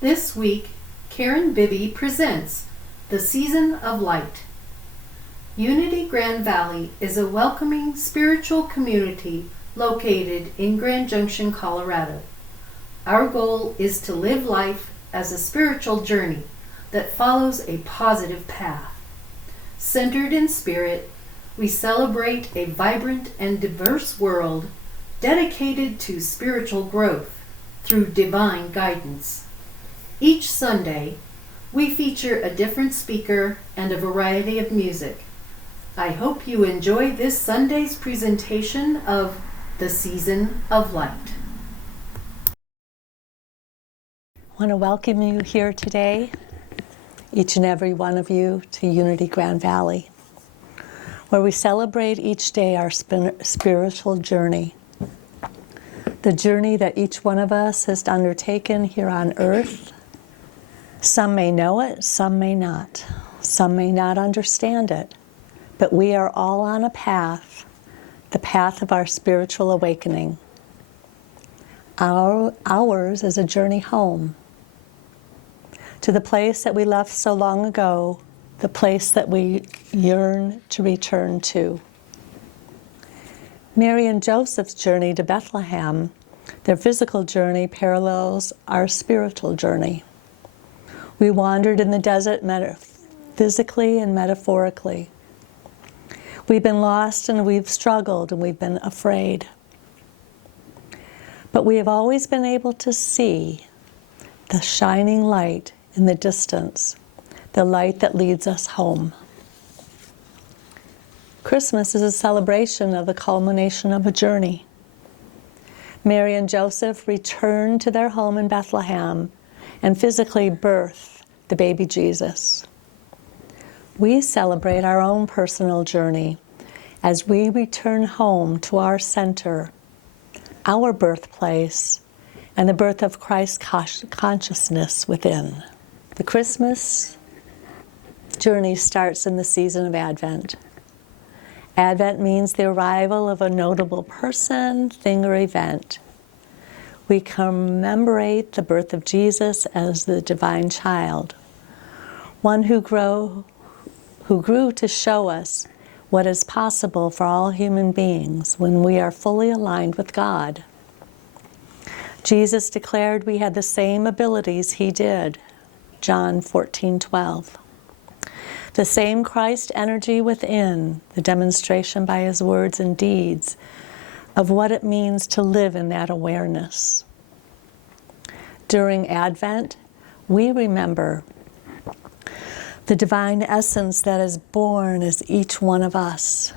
This week, Karen Bibby presents The Season of Light. Unity Grand Valley is a welcoming spiritual community located in Grand Junction, Colorado. Our goal is to live life as a spiritual journey that follows a positive path. Centered in spirit, we celebrate a vibrant and diverse world dedicated to spiritual growth through divine guidance. Each Sunday, we feature a different speaker and a variety of music. I hope you enjoy this Sunday's presentation of The Season of Light. I want to welcome you here today, each and every one of you, to Unity Grand Valley, where we celebrate each day our spiritual journey. The journey that each one of us has undertaken here on earth. Some may know it, some may not. Some may not understand it. But we are all on a path, the path of our spiritual awakening. Ours is a journey home, to the place that we left so long ago, the place that we yearn to return to. Mary and Joseph's journey to Bethlehem, their physical journey parallels our spiritual journey. We wandered in the desert physically and metaphorically. We've been lost and we've struggled and we've been afraid. But we have always been able to see the shining light in the distance, the light that leads us home. Christmas is a celebration of the culmination of a journey. Mary and Joseph returned to their home in Bethlehem and physically birthed the baby Jesus. We celebrate our own personal journey as we return home to our center, our birthplace, and the birth of Christ's consciousness within. The Christmas journey starts in the season of Advent. Advent means the arrival of a notable person, thing, or event. We commemorate the birth of Jesus as the divine child, one who grew to show us what is possible for all human beings when we are fully aligned with God. Jesus declared we had the same abilities he did, John 14:12. The same Christ energy within, the demonstration by his words and deeds of what it means to live in that awareness. During Advent, we remember the divine essence that is born as each one of us.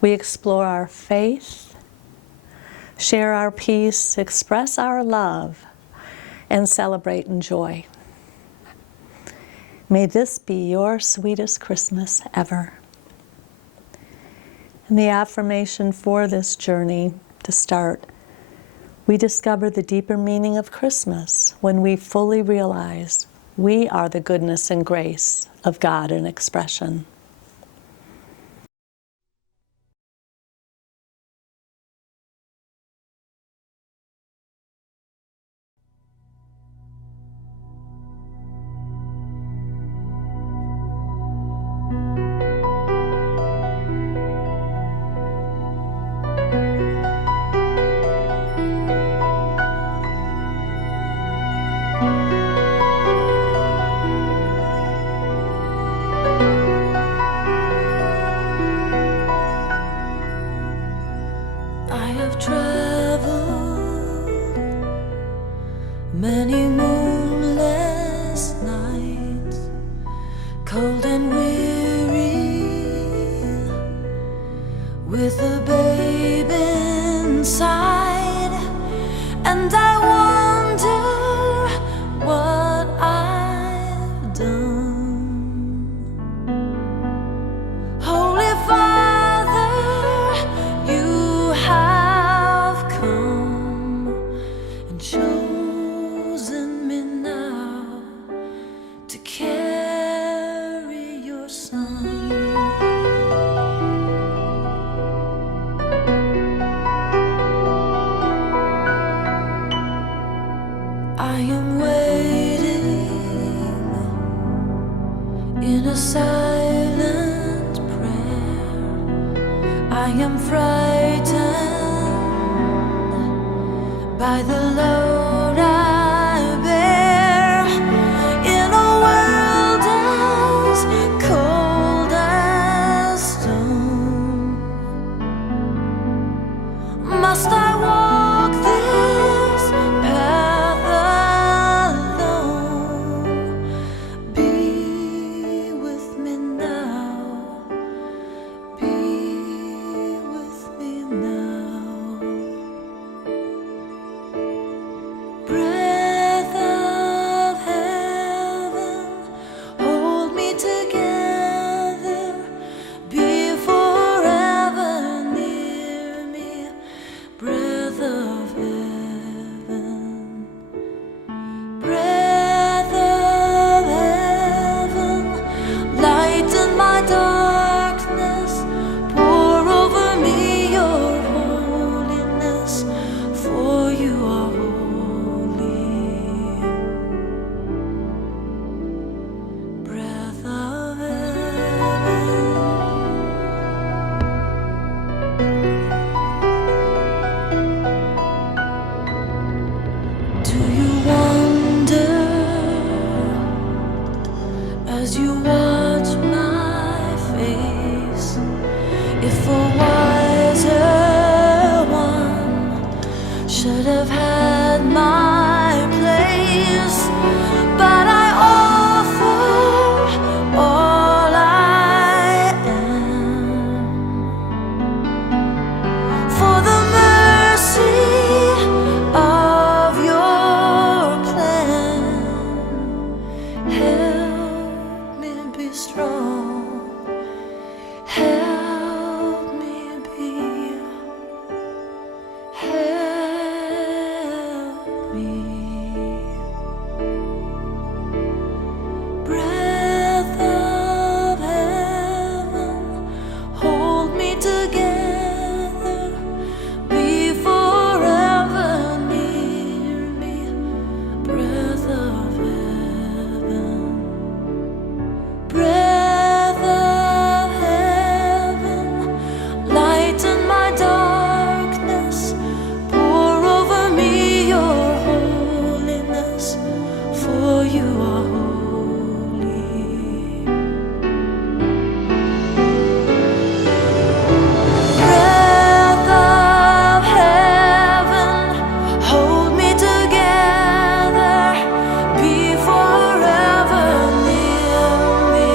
We explore our faith, share our peace, express our love, and celebrate in joy. May this be your sweetest Christmas ever. And the affirmation for this journey to start, we discover the deeper meaning of Christmas when we fully realize we are the goodness and grace of God in expression. Many moonless nights, cold and weary, with a babe inside, and I wonder what I've done. Holy Father, you have come and chosen I am waiting in a silent prayer. I am frightened by the load I bear in a world as cold as stone. Must I walk this path alone? Be with me now. Be with me now. Breath of heaven, hold me together. Be forever near me. Breath of heaven. Breath of heaven, lighten my darkness. Pour over me your holiness, for you are holy. Breath of heaven. Do you wonder as you watch my face if a wiser one should have had my place? But I offer all I am for the mercy of your plan. Help me be strong. Help me be. Help me. Breath of heaven, hold me together. Be forever near me. Breath of heaven. Breath of heaven, lighten my darkness. Pour over me your holiness, for you are holy. Breath of heaven, hold me together. Be forever near me.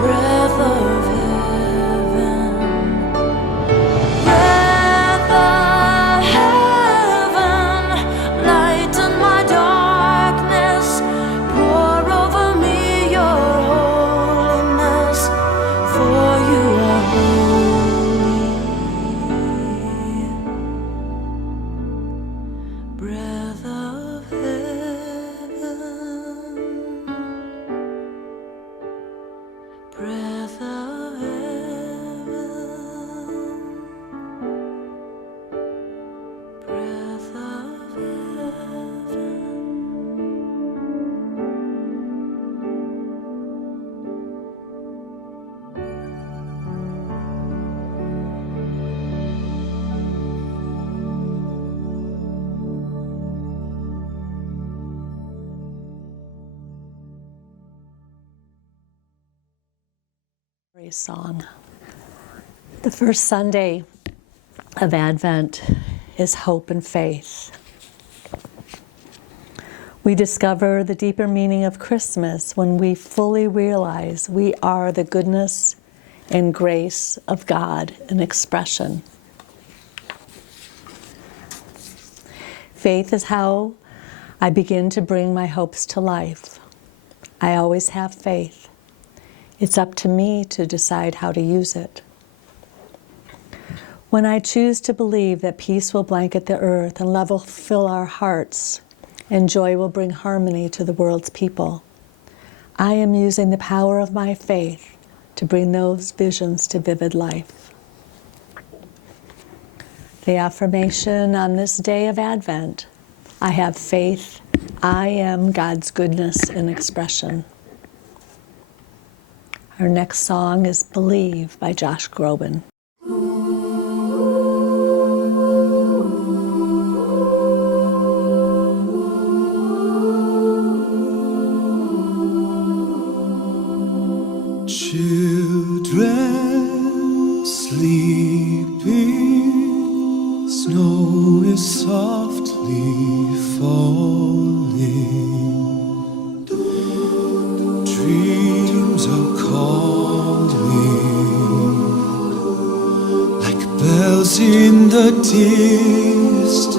Breath of heaven. Breath of heaven, lighten my darkness. Pour over me your holiness, for you are holy. Breath of heaven. Breath of heaven. Breath of heaven. Song. The first Sunday of Advent is hope and faith. We discover the deeper meaning of Christmas when we fully realize we are the goodness and grace of God in expression. Faith is how I begin to bring my hopes to life. I always have faith. It's up to me to decide how to use it. When I choose to believe that peace will blanket the earth and love will fill our hearts and joy will bring harmony to the world's people, I am using the power of my faith to bring those visions to vivid life. The affirmation on this day of Advent: I have faith, I am God's goodness in expression. Our next song is Believe by Josh Groban. Children sleeping, snow is softly falling, dreams are calling, like bells in the distance.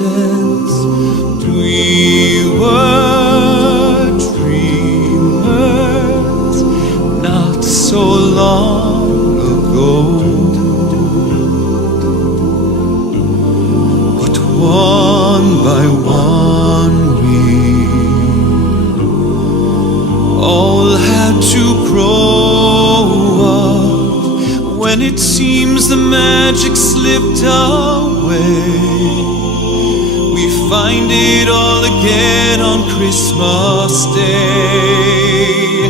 We were dreamers not so long ago, but one by one we all had to grow up. When it seems the magic slipped away, we find it all again on Christmas Day.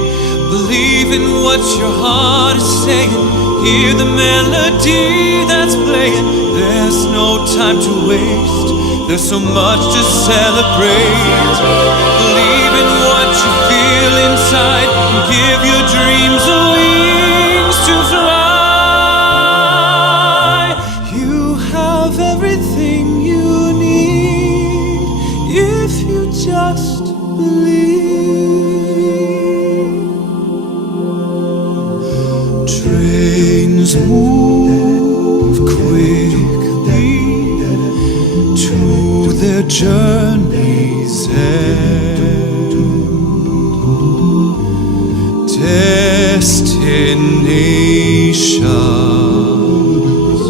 Believe in what your heart is saying, hear the melody that's playing. There's no time to waste, there's so much to celebrate. Believe in what you feel inside, and give your dreams the wings to fly. You have everything you need if you just believe. Trains move quickly to their journey's end. Destinations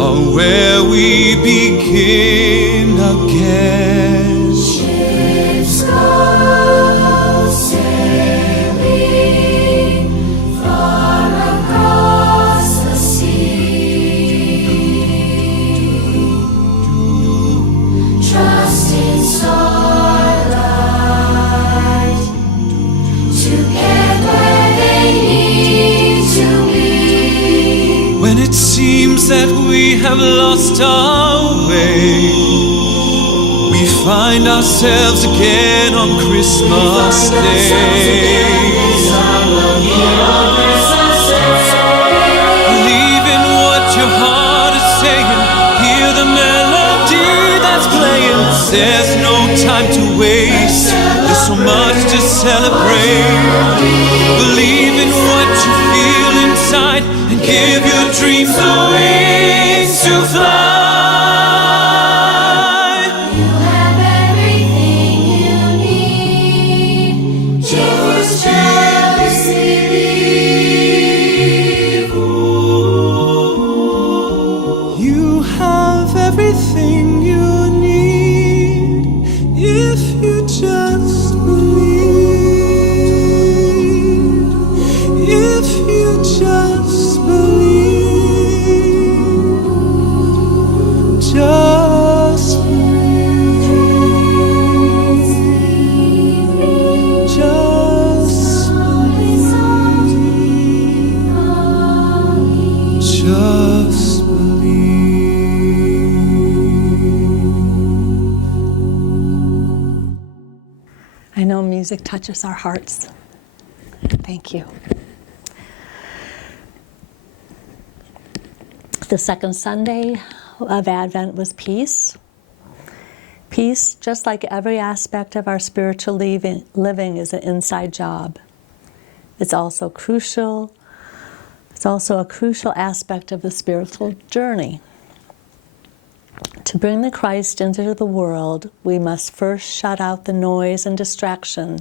are where we begin again. Ships go sailing far across the sea. Trust in starlight to get where they need to be. When it seems that we have lost our way, we find ourselves again on Christmas Day. Believe in what your heart is saying, hear the melody that's playing. There's no time to waste, there's so much to celebrate. Believe in what you feel inside, and give your dreams the wings to fly. You have everything you need, just believe. You have everything you need if you just believe. If you just believe, just believe, just believe, just believe. I know music touches our hearts. Thank you. The second Sunday of Advent was peace. Peace, just like every aspect of our spiritual living, is an inside job. It's also crucial. It's also a crucial aspect of the spiritual journey. To bring the Christ into the world, we must first shut out the noise and distraction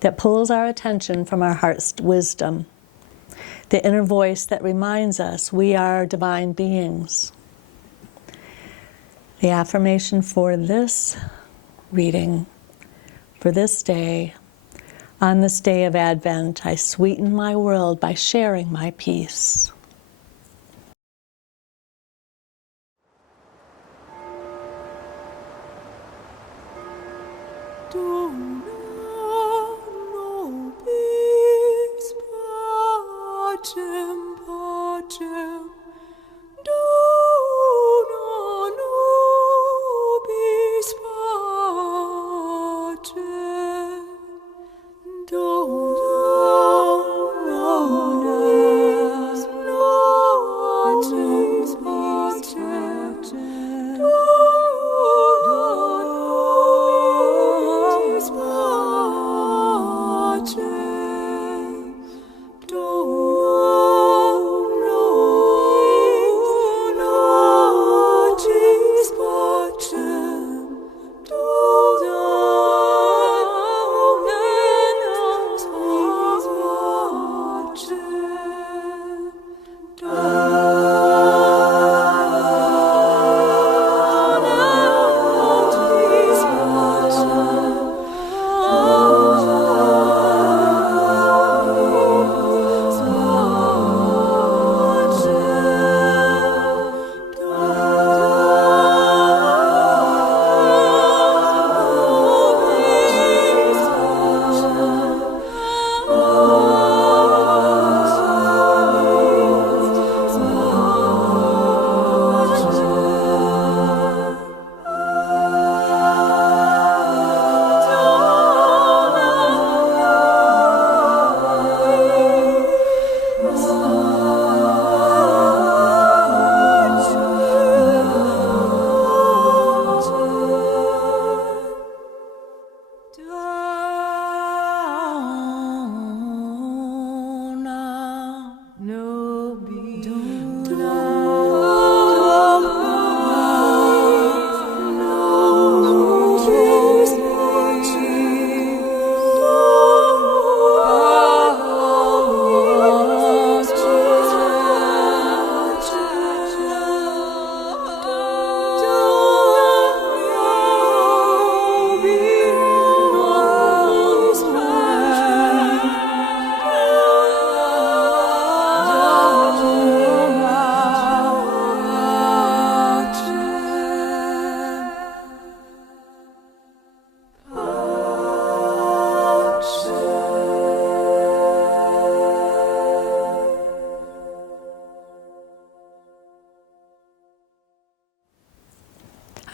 that pulls our attention from our heart's wisdom, the inner voice that reminds us we are divine beings. The affirmation for this reading, for this day, on this day of Advent, I sweeten my world by sharing my peace.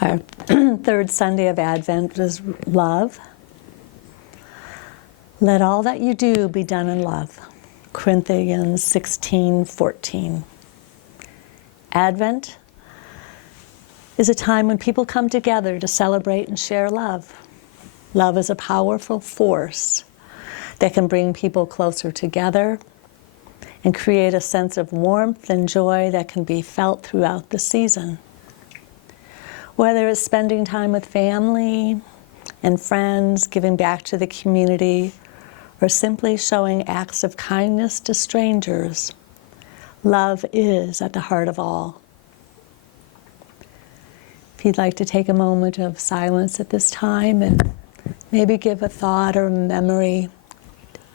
Our third Sunday of Advent is love. Let all that you do be done in love. Corinthians 16:14. Advent is a time when people come together to celebrate and share love. Love is a powerful force that can bring people closer together and create a sense of warmth and joy that can be felt throughout the season. Whether it's spending time with family and friends, giving back to the community, or simply showing acts of kindness to strangers, love is at the heart of all. If you'd like to take a moment of silence at this time and maybe give a thought or a memory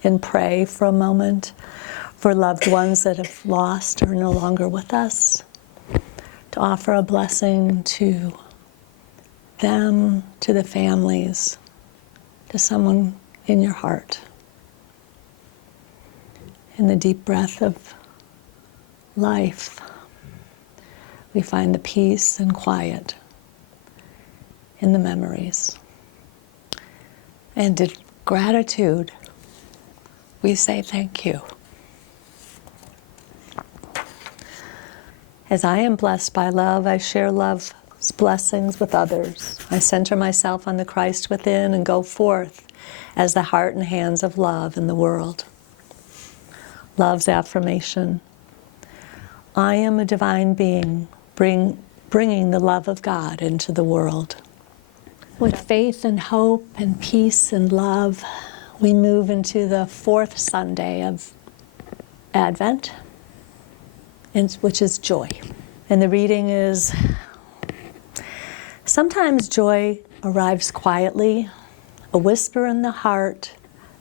and pray for a moment for loved ones that have lost or are no longer with us, to offer a blessing to them, to the families, to someone in your heart. In the deep breath of life, we find the peace and quiet in the memories. And in gratitude, we say thank you. As I am blessed by love, I share love's blessings with others. I center myself on the Christ within and go forth as the heart and hands of love in the world. Love's affirmation. I am a divine being, bringing the love of God into the world. With faith and hope and peace and love, we move into the fourth Sunday of Advent, which is joy. And the reading is, sometimes joy arrives quietly, a whisper in the heart,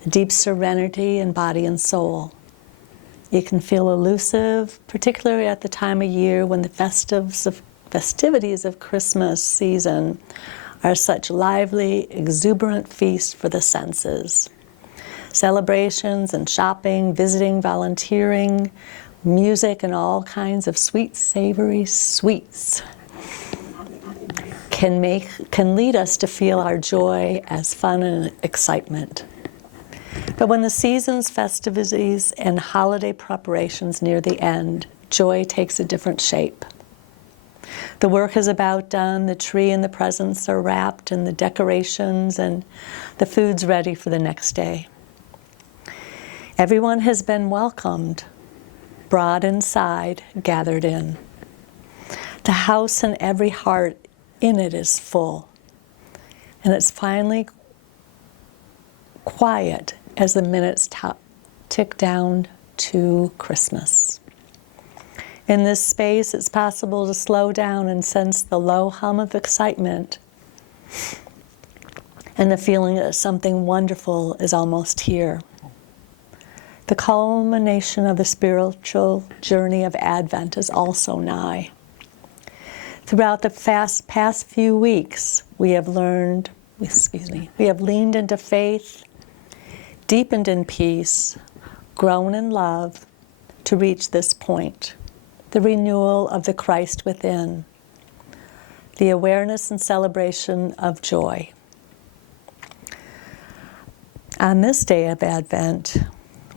a deep serenity in body and soul. It can feel elusive, particularly at the time of year when the festivities of Christmas season are such lively, exuberant feasts for the senses. Celebrations and shopping, visiting, volunteering, music, and all kinds of sweet, savory sweets can lead us to feel our joy as fun and excitement. But when the seasons, festivities, and holiday preparations near the end, joy takes a different shape. The work is about done, the tree and the presents are wrapped, and the decorations, and the food's ready for the next day. Everyone has been welcomed, brought inside, gathered in. The house and every heart in it is full, and it's finally quiet as the minutes tick down to Christmas. In this space, it's possible to slow down and sense the low hum of excitement and the feeling that something wonderful is almost here. The culmination of the spiritual journey of Advent is also nigh. Throughout the past few weeks, we have leaned into faith, deepened in peace, grown in love to reach this point, the renewal of the Christ within, the awareness and celebration of joy. On this day of Advent,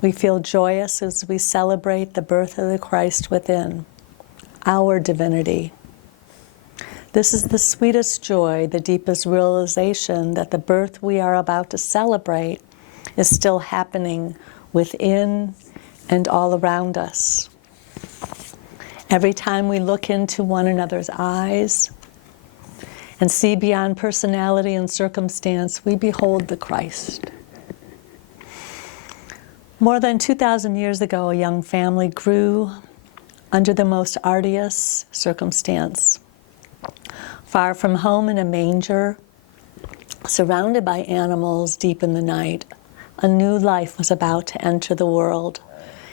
we feel joyous as we celebrate the birth of the Christ within, our divinity. This is the sweetest joy, the deepest realization that the birth we are about to celebrate is still happening within and all around us. Every time we look into one another's eyes and see beyond personality and circumstance, we behold the Christ. More than 2,000 years ago, a young family grew under the most arduous circumstance. Far from home in a manger, surrounded by animals deep in the night, a new life was about to enter the world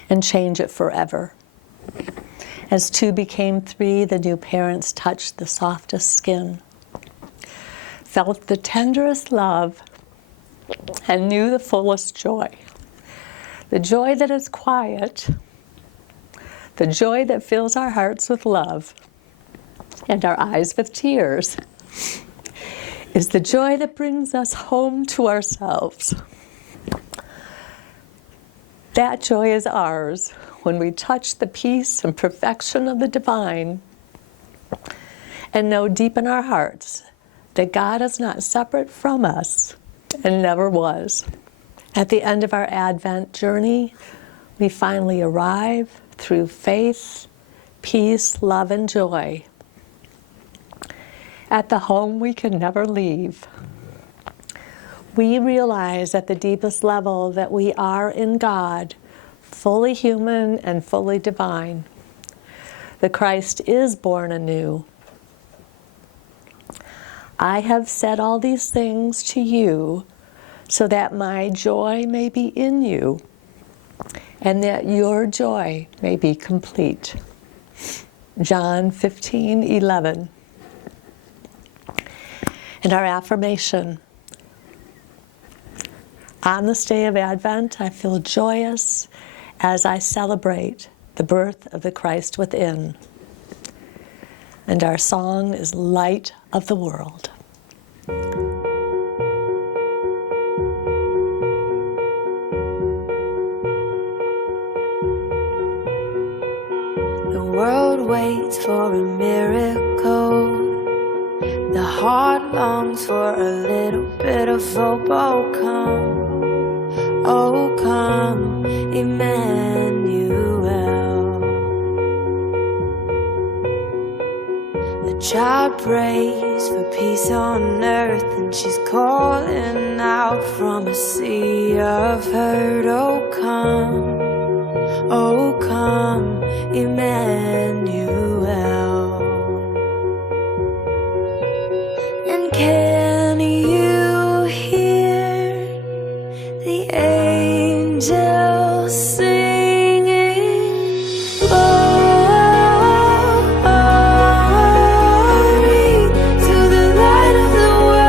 and change it forever. As two became three, the new parents touched the softest skin, felt the tenderest love, and knew the fullest joy. The joy that is quiet, the joy that fills our hearts with love and our eyes with tears, is the joy that brings us home to ourselves. That joy is ours when we touch the peace and perfection of the divine and know deep in our hearts that God is not separate from us and never was. At the end of our Advent journey, we finally arrive through faith, peace, love, and joy at the home we can never leave. We realize at the deepest level that we are in God, fully human and fully divine. The Christ is born anew. I have said all these things to you so that my joy may be in you and that your joy may be complete. John 15:11. And our affirmation. On this day of Advent, I feel joyous as I celebrate the birth of the Christ within. And our song is Light of the World. The world waits for a miracle. The heart longs for a little bit of hope. Oh come, Emmanuel. The child prays for peace on earth, and she's calling out from a sea of hurt. Oh come, Emmanuel. And can you hear the angels singing? Glory to the light of the world.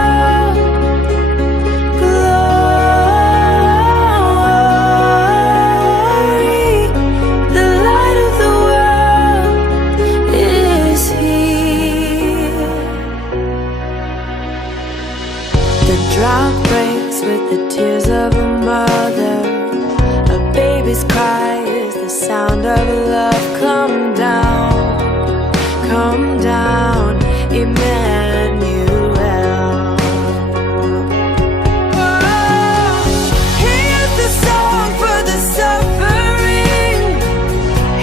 breaks with the tears of a mother. A baby's cry is the sound of love. Come down, Emmanuel. Oh, he is the song for the suffering.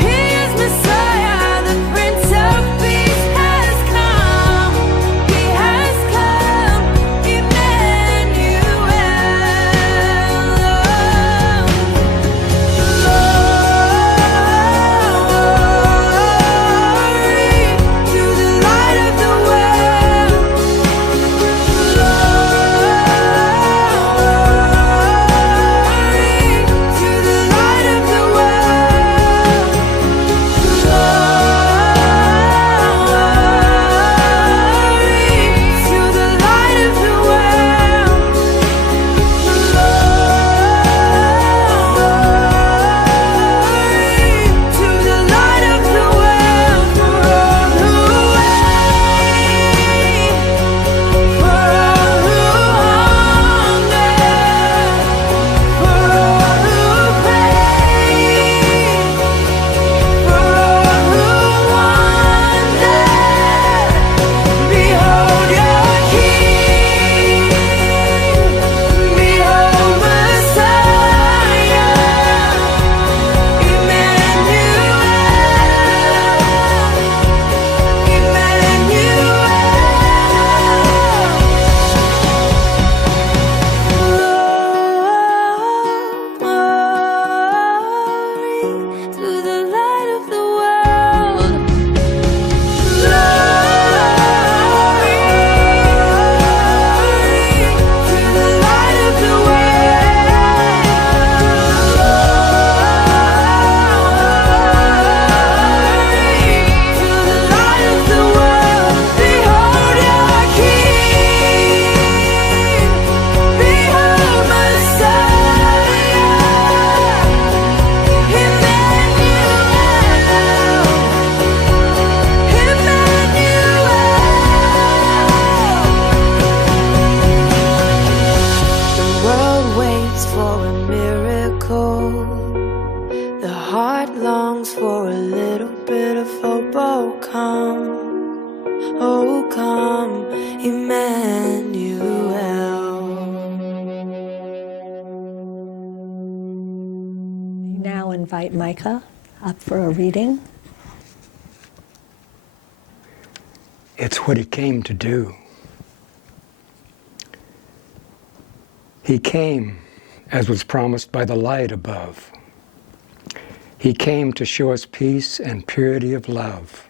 He is Messiah, the Prince of Peace has come. He has come, Emmanuel. Oh come, Emmanuel. Now invite Micah up for a reading. It's what he came to do. He came, as was promised by the light above. He came to show us peace and purity of love.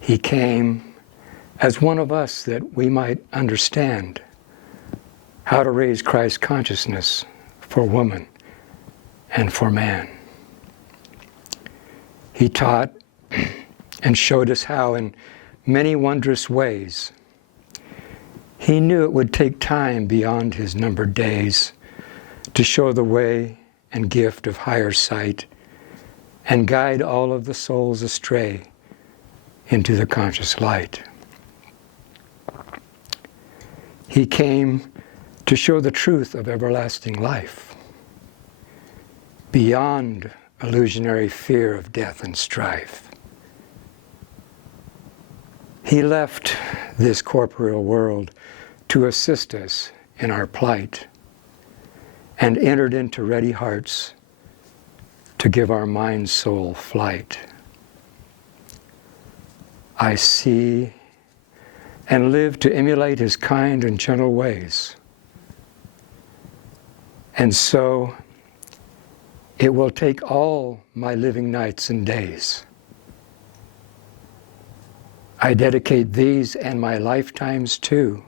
He came as one of us that we might understand how to raise Christ consciousness for woman and for man. He taught and showed us how in many wondrous ways. He knew it would take time beyond his numbered days to show the way and gift of higher sight and guide all of the souls astray into the conscious light. He came to show the truth of everlasting life, beyond illusionary fear of death and strife. He left this corporeal world to assist us in our plight and entered into ready hearts to give our mind soul flight. I see and live to emulate his kind and gentle ways. And so it will take all my living nights and days. I dedicate these and my lifetimes too,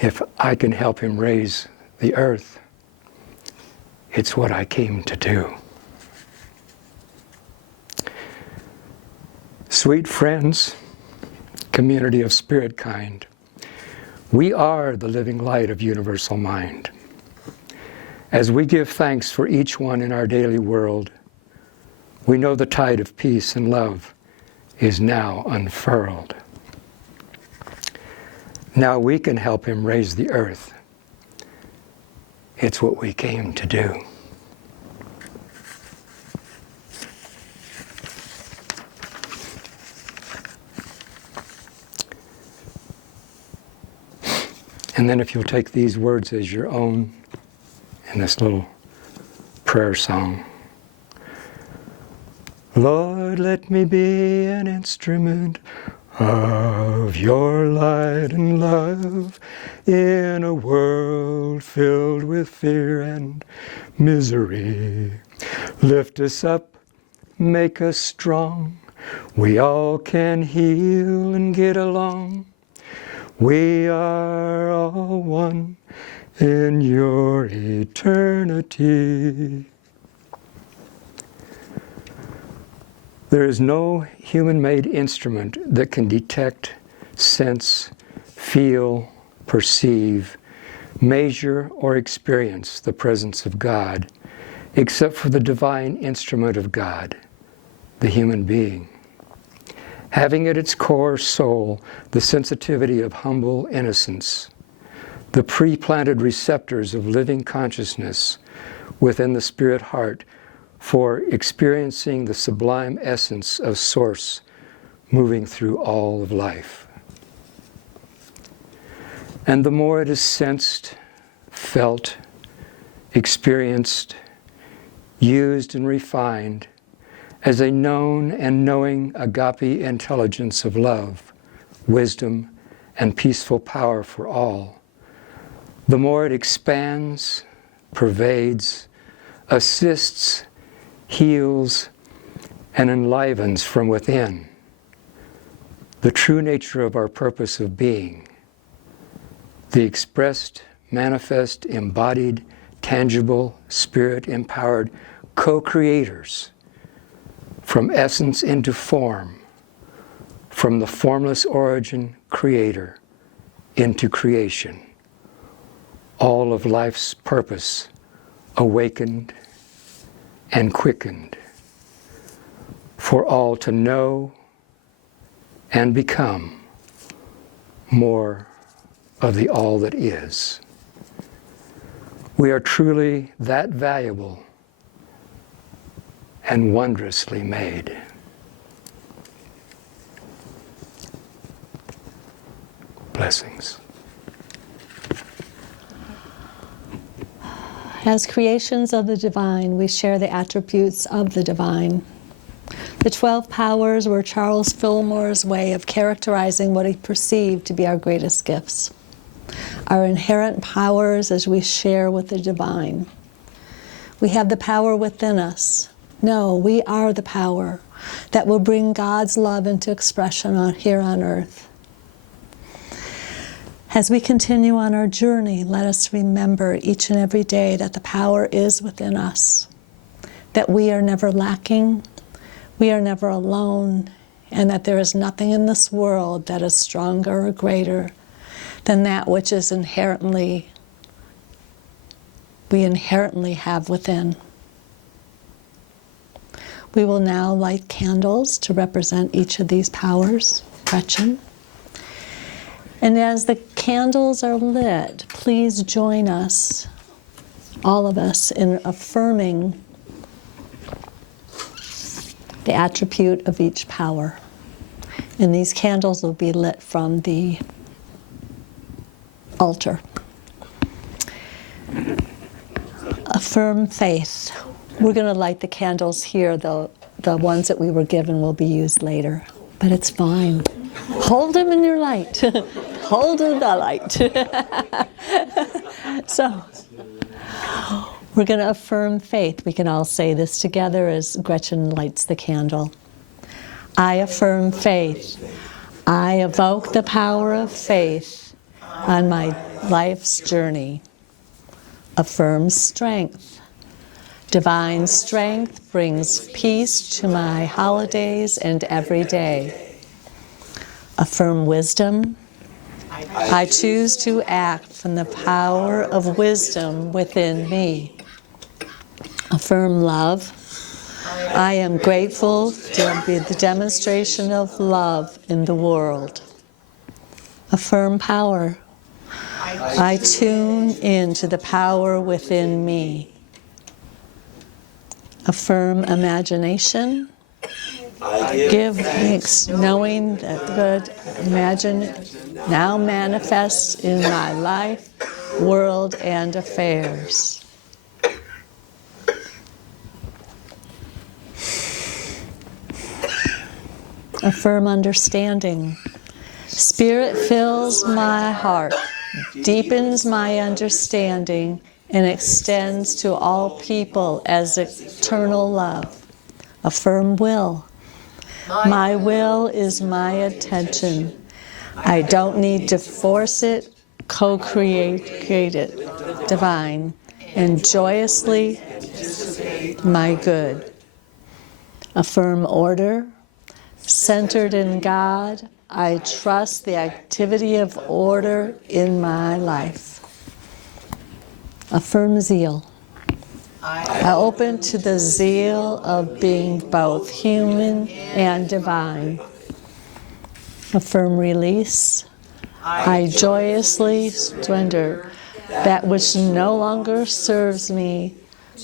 if I can help him raise the earth. It's what I came to do. Sweet friends, community of spirit kind, we are the living light of universal mind. As we give thanks for each one in our daily world, we know the tide of peace and love is now unfurled. Now we can help him raise the earth. It's what we came to do. And then if you'll take these words as your own in this little prayer song. Lord, let me be an instrument of your light and love in a world filled with fear and misery. Lift us up, make us strong. We all can heal and get along. We are all one in your eternity. There is no human-made instrument that can detect, sense, feel, perceive, measure, or experience the presence of God, except for the divine instrument of God, the human being. Having at its core soul the sensitivity of humble innocence, the pre-planted receptors of living consciousness within the spirit heart for experiencing the sublime essence of Source moving through all of life. And the more it is sensed, felt, experienced, used and refined as a known and knowing agape intelligence of love, wisdom, and peaceful power for all, the more it expands, pervades, assists, heals, and enlivens from within the true nature of our purpose of being, the expressed, manifest, embodied, tangible, spirit-empowered co-creators from essence into form, from the formless origin creator into creation, all of life's purpose awakened and quickened, for all to know and become more of the all that is. We are truly that valuable and wondrously made. Blessings. As creations of the divine, we share the attributes of the divine. The 12 powers were Charles Fillmore's way of characterizing what he perceived to be our greatest gifts. Our inherent powers as we share with the divine. We have the power within us. No, we are the power that will bring God's love into expression here on earth. As we continue on our journey, let us remember each and every day that the power is within us, that we are never lacking, we are never alone, and that there is nothing in this world that is stronger or greater than that which is we inherently have within. We will now light candles to represent each of these powers. Gretchen. And as the candles are lit, please join us, all of us, in affirming the attribute of each power. And these candles will be lit from the altar. Affirm faith. We're going to light the candles here. The ones that we were given will be used later. But it's fine. Hold them in your light. Hold the light. So, we're going to affirm faith. We can all say this together as Gretchen lights the candle. I affirm faith. I evoke the power of faith on my life's journey. Affirm strength. Divine strength brings peace to my holidays and every day. Affirm wisdom. I choose to act from the power of wisdom within me. Affirm love. I am grateful to be the demonstration of love in the world. Affirm power. I tune into the power within me. Affirm imagination. Give thanks knowing that good imagine now manifests in my life, world, and affairs. Affirm understanding. Spirit fills my heart, deepens my understanding, and extends to all people as eternal love. Affirm will. My will is my attention. I don't need to force it, co-create it, divine, and joyously my good. Affirm order. Centered in God, I trust the activity of order in my life. Affirm zeal. I open to the zeal of being both human and divine. Affirm release. I joyously surrender that which no longer serves me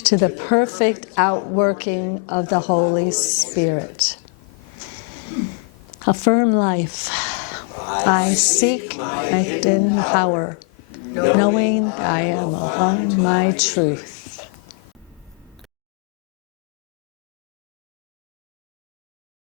to the perfect outworking of the Holy Spirit. Affirm life. I seek might and power, knowing I am alone my truth.